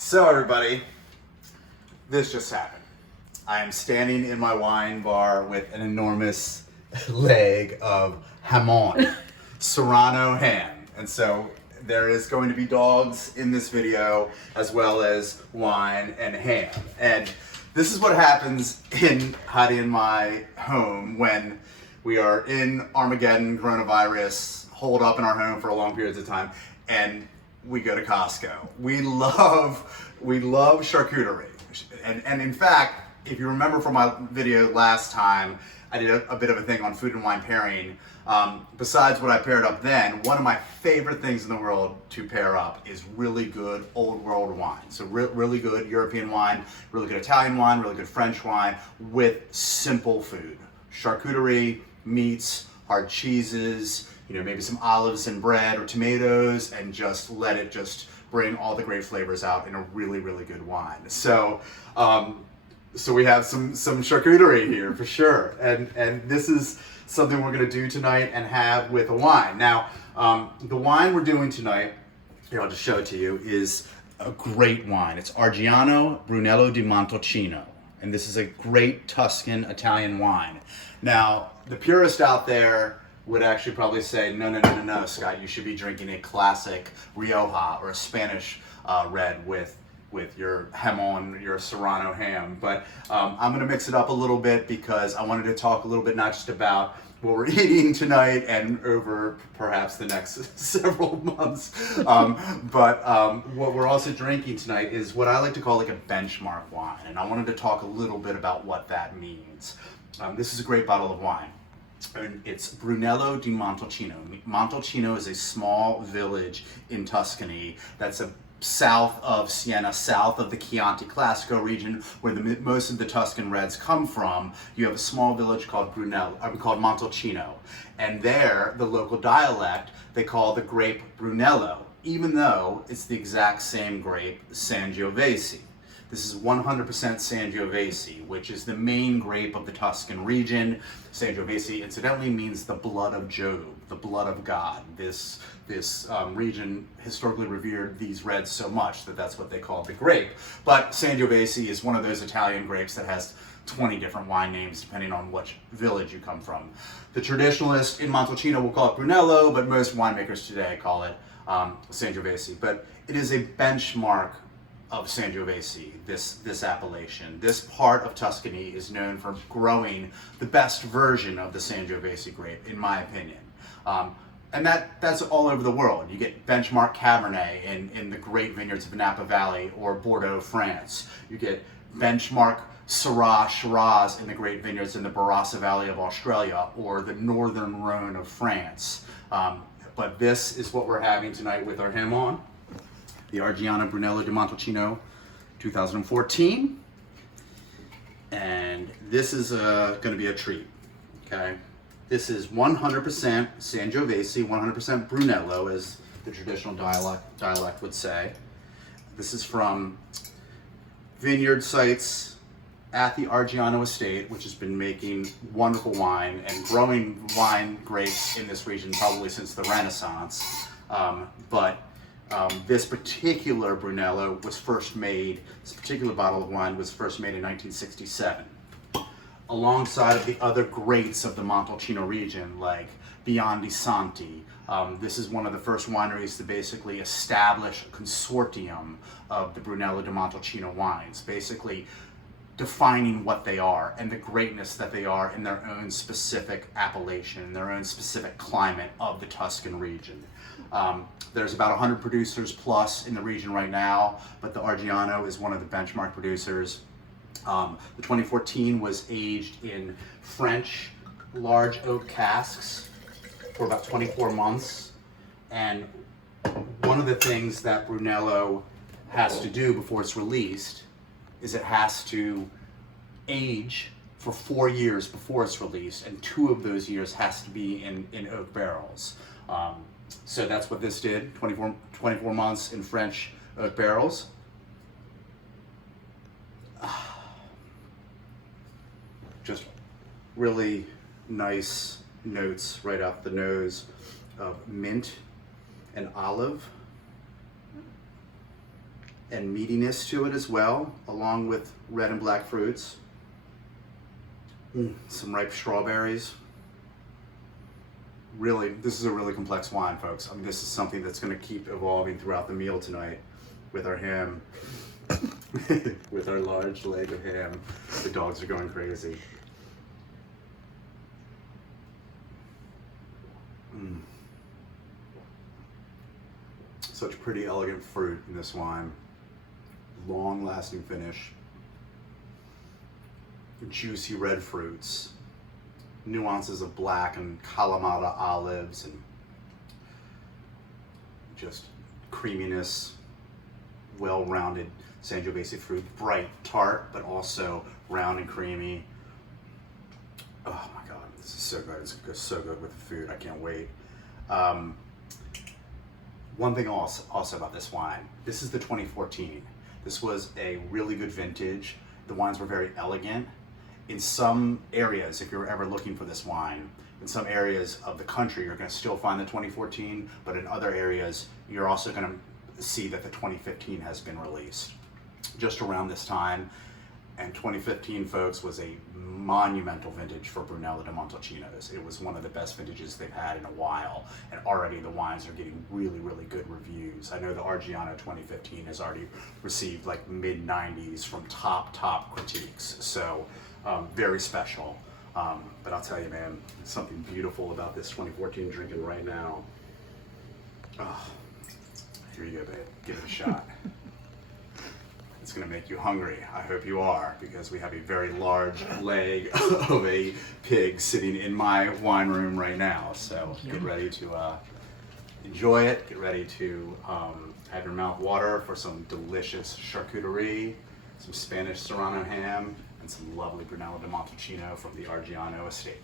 So everybody, this just happened. I am standing in my wine bar with an enormous leg of Jamón, Serrano ham. And so there is going to be dogs in this video as well as wine and ham. And this is what happens in Hadi and my home when we are in Armageddon, coronavirus, holed up in our home for long periods of time, and we go to Costco. We love charcuterie. And in fact, if you remember from my video last time, I did a bit of a thing on food and wine pairing. Besides what I paired up then, one of my favorite things in the world to pair up is really good old world wine. So really good European wine, really good Italian wine, really good French wine with simple food. Charcuterie, meats, hard cheeses, maybe some olives and bread or tomatoes, and just let it just bring all the great flavors out in a really, really good wine. So, so we have some charcuterie here for sure, and this is something we're going to do tonight and have with a wine. Now, the wine we're doing tonight, here I'll just show it to you, is a great wine. It's Argiano Brunello di Montalcino, and this is a great Tuscan Italian wine. Now, the purist out there would actually probably say, no, Scott, you should be drinking a classic Rioja or a Spanish red with your Jamón, your Serrano ham. But I'm gonna mix it up a little bit because I wanted to talk a little bit not just about what we're eating tonight and over perhaps the next several months, but what we're also drinking tonight is what I like to call like a benchmark wine. And I wanted to talk a little bit about what that means. This is a great bottle of wine. And it's Brunello di Montalcino. Montalcino is a small village in Tuscany that's south of Siena, south of the Chianti Classico region, where most of the Tuscan reds come from. You have a small village called called Montalcino, and there, the local dialect, they call the grape Brunello, even though it's the exact same grape, Sangiovese. This is 100% Sangiovese, which is the main grape of the Tuscan region. Sangiovese, incidentally, means the blood of Job, the blood of God. This region historically revered these reds so much that that's what they called the grape. But Sangiovese is one of those Italian grapes that has 20 different wine names depending on which village you come from. The traditionalist in Montalcino will call it Brunello, but most winemakers today call it Sangiovese. But it is a benchmark of Sangiovese, this appellation. This part of Tuscany is known for growing the best version of the Sangiovese grape, in my opinion. And that's all over the world. You get benchmark Cabernet in the great vineyards of the Napa Valley or Bordeaux, France. You get benchmark Syrah, Shiraz in the great vineyards in the Barossa Valley of Australia or the Northern Rhone of France. But this is what we're having tonight with our Jamón, the Argiano Brunello di Montalcino 2014. And this is going to be a treat, okay? This is 100% Sangiovese, 100% Brunello, as the traditional dialect would say. This is from vineyard sites at the Argiano estate, which has been making wonderful wine and growing wine grapes in this region probably since the Renaissance. This particular Brunello was first made, this particular bottle of wine was first made in 1967. Alongside of the other greats of the Montalcino region, like Biondi Santi. This is one of the first wineries to basically establish a consortium of the Brunello di Montalcino wines, basically defining what they are and the greatness that they are in their own specific appellation, their own specific climate of the Tuscan region. There's about 100 producers plus in the region right now, but the Argiano is one of the benchmark producers. The 2014 was aged in French large oak casks for about 24 months. And one of the things that Brunello has to do before it's released is it has to age for 4 years before it's released, and 2 of those years has to be in oak barrels. So that's what this did, 24 months in French oak barrels. Just really nice notes right off the nose of mint and olive. and meatiness to it as well, along with red and black fruits. Some ripe strawberries. Really, this is a really complex wine, folks. I mean, this is something that's going to keep evolving throughout the meal tonight with our ham, with our large leg of ham. The dogs are going crazy. Such pretty elegant fruit in this wine. Long lasting finish. Juicy red fruits. Nuances of black and Kalamata olives and just creaminess. Well-rounded Sangiovese fruit. Bright, tart, but also round and creamy. Oh my God, this is so good. It's so good with the food. I can't wait. One thing also about this wine, this is the 2014. This was a really good vintage. The wines were very elegant. In some areas, if you're ever looking for this wine, in some areas of the country, you're going to still find the 2014, but in other areas, you're also going to see that the 2015 has been released just around this time. And 2015, folks, was a monumental vintage for Brunello de Montalcino's. It was one of the best vintages they've had in a while, and already the wines are getting really, really good reviews. I know the Argiano 2015 has already received like mid-90s from top critiques, so very special. But I'll tell you, man, something beautiful about this 2014 drinking right now. Oh, here you go, babe. Give it a shot. It's gonna make you hungry. I hope you are, because we have a very large leg of a pig sitting in my wine room right now. So get ready to enjoy it. Get ready to have your mouth water for some delicious charcuterie, some Spanish Serrano ham, and some lovely Brunello de Montalcino from the Argiano estate.